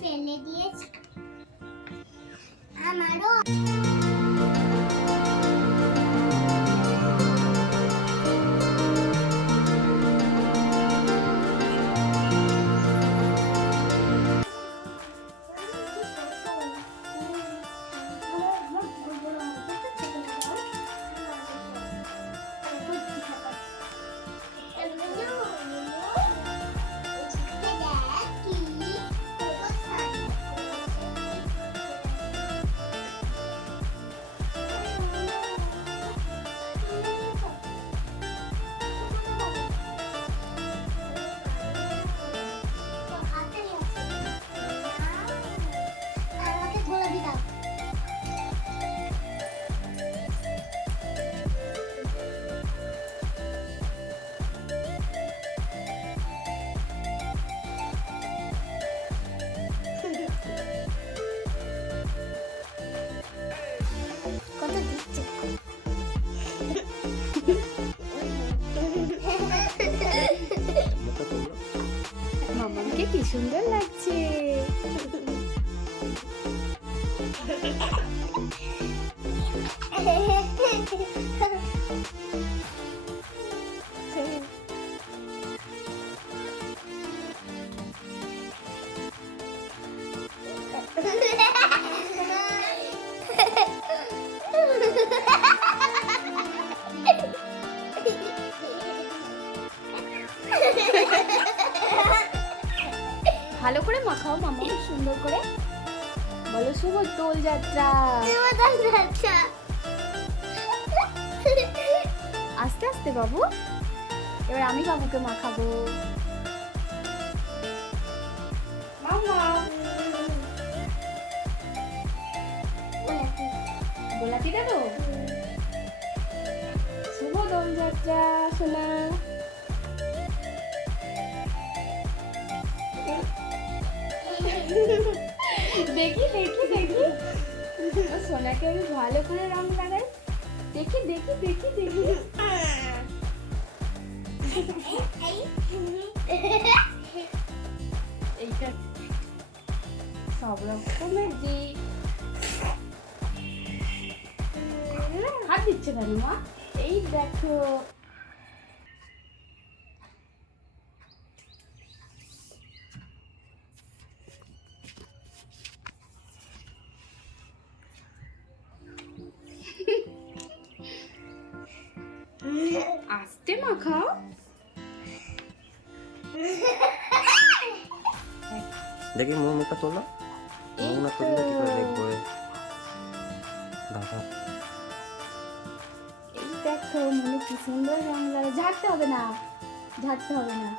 ফেলে দিয়েছি আমারও মামাকে কি সুন্দর লাগছে। ভালো করে মাখাও মামা, সুন্দর করে বলো। শুভ দোল যাত্রা। আস্তে আস্তে বাবু, এবার আমি বাবুকে মাখাবো। গোলাপি দেবো। শুভ দোল যাত্রা সোনা। দেখি দেখি দেখি সোনাকে আমি ভালো করে রং লাগাই। দেখি দেখি দেখি দেখি এইটা সব রকমের যে হাত দিচ্ছে কেন মা? এই দেখো আস্তে মাখাও। দেখি মুখটা তোলো। মুখ না তুললে কি করে দেখবো? দাদা এই দেখো মনে কি সুন্দর রং লাগে। ঝাড়তে হবে না, ঝাড়তে হবে না।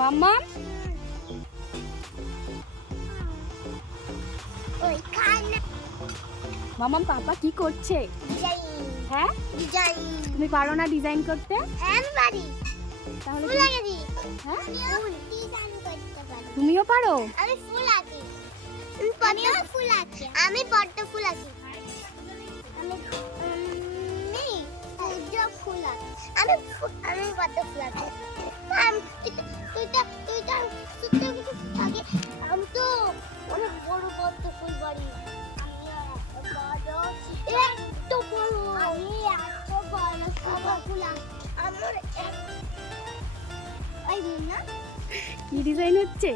মাম্মা মাম্মা পাপা কি করছে? হ্যাঁ তুমি পারো না ডিজাইন করতে? তাহলে হ্যাঁ তুমিও পারো? আমি ফুল আঁকি, আমি ফুল আঁকি, আমি পদ্ম ফুল আঁকি, আমি সূর্য ফুল আঁকি, আমি পদ্ম ফুল আঁকি। আমি তো অনেক বড় পদ্ম ফুল বাড়ি। এত বড়, আমি এত বড় ফুল আঁকি। আমার না কি ডিজাইন হচ্ছে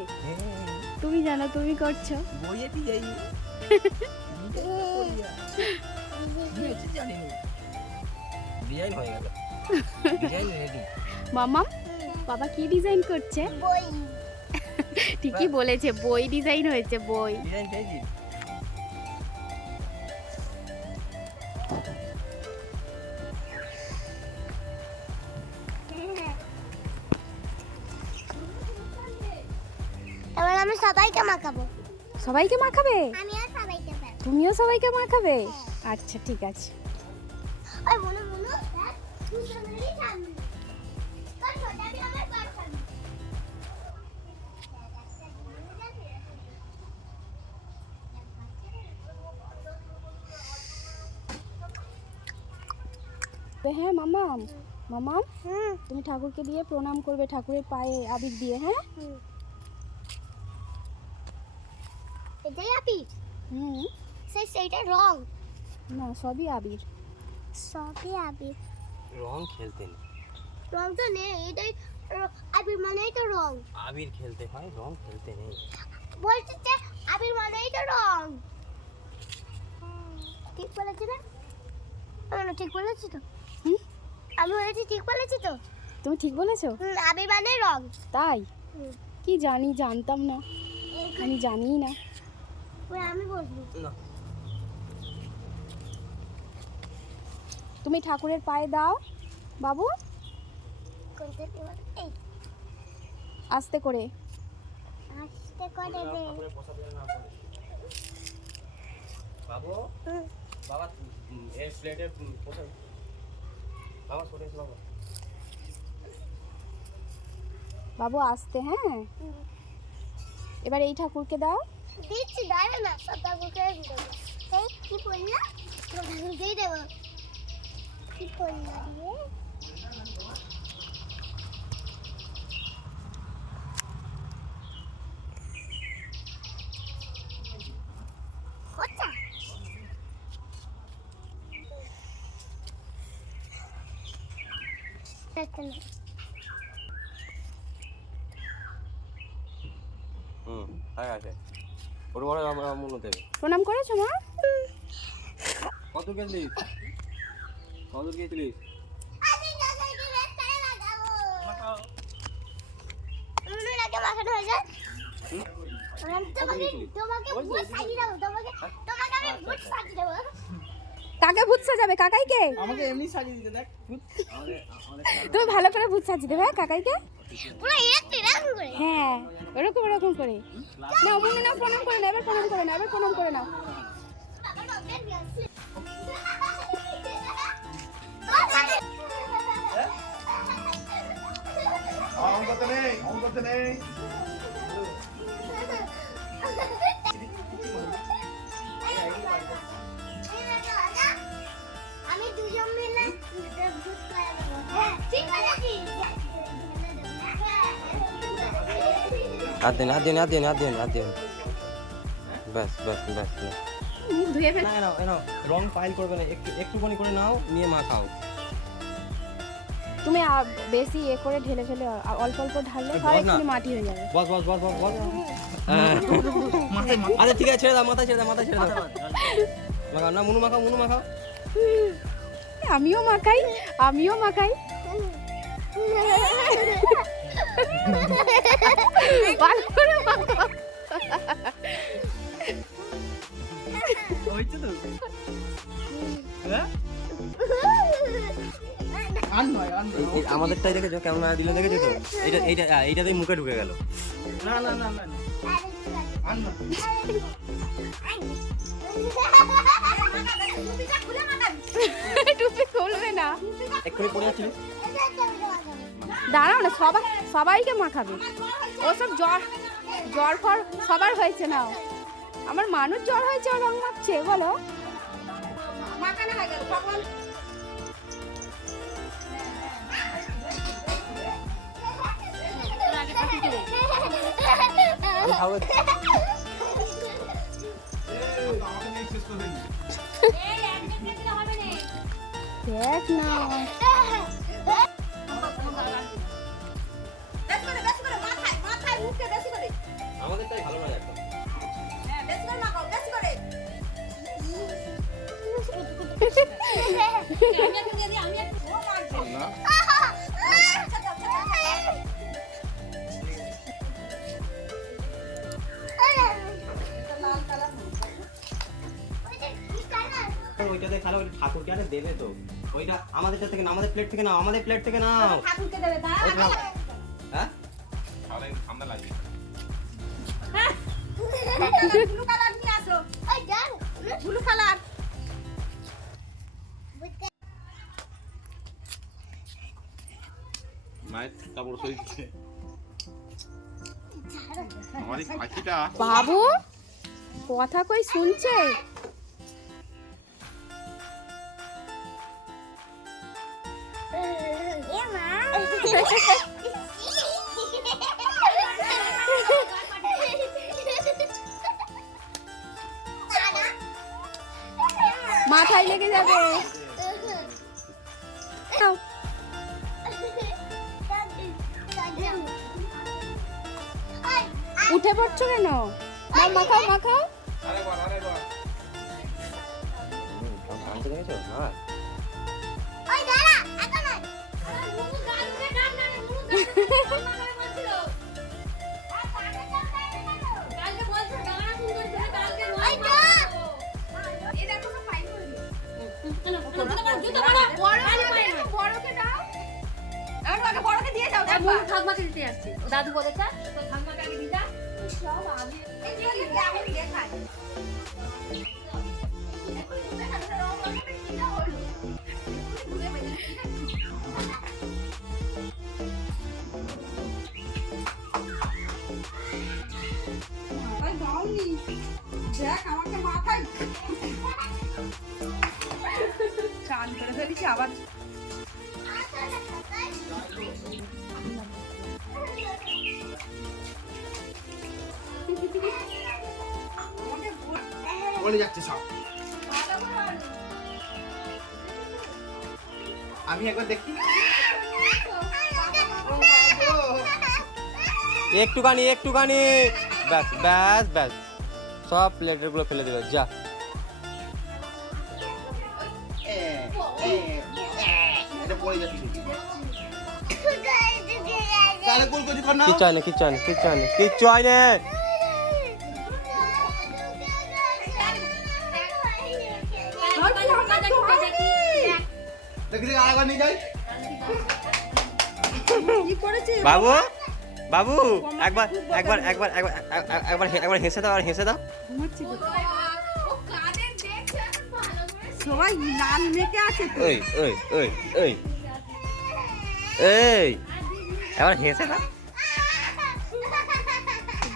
তুমি জানো, তুমি করছো। বইয়ে ডিজাইন ডিজাইন হয়ে গেল, ডিজাইন রেডি। মামা বাবা কি ডিজাইন করছে? বই ঠিকই বলেছে, বই ডিজাইন হয়েছে, বই। ডিজাইন পেয়েছি। এবার আমি সবাইকে মাখাবো। সবাইকে মাখাবে? আমিও সবাইকে দেব। তুমিও সবাইকে মাখাবে? আচ্ছা ঠিক আছে। ওই মনু মনু দেখ তুই সামনে সামনে তোর ছোটা भी আমার পার সামনে হ্যাঁ মামাম, মামাম তুমি ঠাকুরকে দিয়ে প্রণাম করবে, ঠাকুরের পায়ে আবির দিয়ে। হ্যাঁ এটাই আবির? সেইটা রং না, সবই আবির। সবই আবির। রং খেলতে নেই। রং তো নেই, এটাই আবির মানেই তো রং। আবির খেলতে হয়, রং খেলতে নেই। বলছি যে আবির মানেই তো রং। ঠিক বলেছি না? আমি ঠিক বলেছি তো? আমি বলেছি ঠিক বলেছি তো? তুমি ঠিক বলেছো। আবির মানে রং। তাই? কি জানি, জানতাম না, আমি জানিই না। আমি বলবো না, তুমি ঠাকুরের পায়ে দাও বাবু, কোনটা দেব? এই আস্তে করে। আস্তে করে দে। বাবু বাবা এই প্লেটে পোষা বাবা সরে এসো বাবা। বাবু আস্তে। হ্যাঁ এবার এই ঠাকুরকে দাও। দিচ্ছি, দাঁড়া না, সব ঠাকুরকে দেবো। এই কি বললা? ঠাকুরকেই দেবো। কি বললা রে? আচ্ছা হ্যাঁ আছে ওর বড় আমরা মূল্য দেবে। প্রণাম করেছো মা? কত গেছিলিস? কত গেছিলিস? আমি জায়গায় কি বেশ করে লাগাবো। উনুন আগে মাখানো হয়ে যায়। তোমাকে ভূত সাজিয়ে দেবো, তোমাকে আমি ভূত সাজিয়ে দেবো। কাকে ভূত সাজাবে? কাকাইকে? আমাকে এমনি সাজিয়ে দিতে দেখ। তুমি ভালো করে ভূত সাজিয়ে দেবে কাকাইকে। পুরো একটি রকম করে। হ্যাঁ ওরকম ওরকম করে। না মনে নাও, প্রণাম করে নাও, এবার প্রণাম করে নাও, এবার প্রণাম করে নাও। অঙ্কতে নেই, অঙ্কতে নেই। আমি দুজন মিলে ভূত করে দেবো। হ্যাঁ ঠিক আছে। হাত দিন হাত দিন হাত দিন হাত দিন হাত দিন ব্যাস ব্যাস ব্যাস। মুখ ধুয়ে ফেল। না নাও নাও, রং পাইল করবে না, একটু একটুখানি করে নাও, নিয়ে মাখাও। তুমি বেশি এ করে ঢেলে ফেলে অল্প অল্প ঢাললে বস হয় না। একটু মাটি হয়ে যাবে। বস বস বস বস বস। আরে ঠিক আছে, ছেড়ে দাও, মাথা ছেড়ে দাও, মাথা ছেড়ে দাও। মাখাও না, মুনু মাখাও, মুনু মাখাও। আমিও মাখাই, আমিও মাখাই। ভালো করে মাখাও। হয়েছে তো? হ্যাঁ? আর নয়, আর নয়। আমাদেরটাই দেখেছো কেমন দিলে, দেখেছো তো? এইটা এইটা এইটাতেই মুখে ঢুকে গেল। না না না না না। আর নয়। টুপি খুলবে না। এক্ষুনি পড়ে যাচ্ছিল। দাঁড়াও না, সবাইকে মাখাবে। ওসব জ্বর ফর সবার হয়েছে না, আমার মানুষ জ্বর হয়েছে, রং মাখছে বলো। মাখানো হয়ে গেল ভগবান। আমি খাবো। আমাকে নেই শেষ করে দিন। দেখ না আমাদেরটাই ভালো লাগে একদম। ওইটাতে খালো, ওই ঠাকুরকে আরে দেবে তো। ওইটা আমাদেরটা থেকে না, আমাদের প্লেট থেকে নাও, আমাদের প্লেট থেকে নাও। ঠাকুরকে দেবে তা ওই নাও। হ্যাঁ তাহলে ঠান্ডা লাগবে। ব্লু কালার নিয়ে আসো, ওই যান ব্লু কালার। মায়ের কাপড় সইছে। আমার এই পাখিটা বাবু কথা কই শুনছে? এ মা মাথায় লেগে যাবে। নাও। উঠে পড়ছো কেন? নাও, মাখাও মাখাও। আরেকবার আনতে দেখেছো? হ্যাঁ ওই দাঁড়া এখন নয় দাদু বলেছে তো ঠাম্মাকে আগে দিদা সব আমি খাই। চান করে ফেলেছি আবার। বলে যাচ্ছে সব। আমি একবার দেখি। একটুখানি একটুখানি, ব্যাস ব্যাস ব্যাস, সব প্লেটের গুলো ফেলে দিল। যা এটা পড়ে যাচ্ছে। তাহলে কোন কিছু কর না। কিচ্ছু হয় না, কিচ্ছু হয় না, কিচ্ছু হয় না, কিচ্ছু হয় না। দেখি দেখি আরেকবার নিয়ে যাই। কি করেছে বাবু বাবু একবার একবার একবার একবার একবার একবার হেসে দাও, আর হেসে দাও। ঘুমাচ্ছি তো। সবাই লাল মেখে আছে তো। ওই ওই ওই ওই এই এবার হেসে দাও।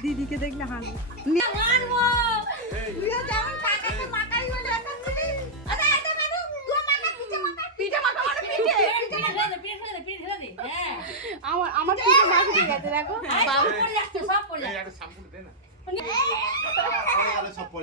দিদিকে দেখলে হাসবে। আমার আমার পিঠে মাছ গেছে দেখো। এই একটা শ্যাম্পু দে না। পড়ে গেলে সব পড়ে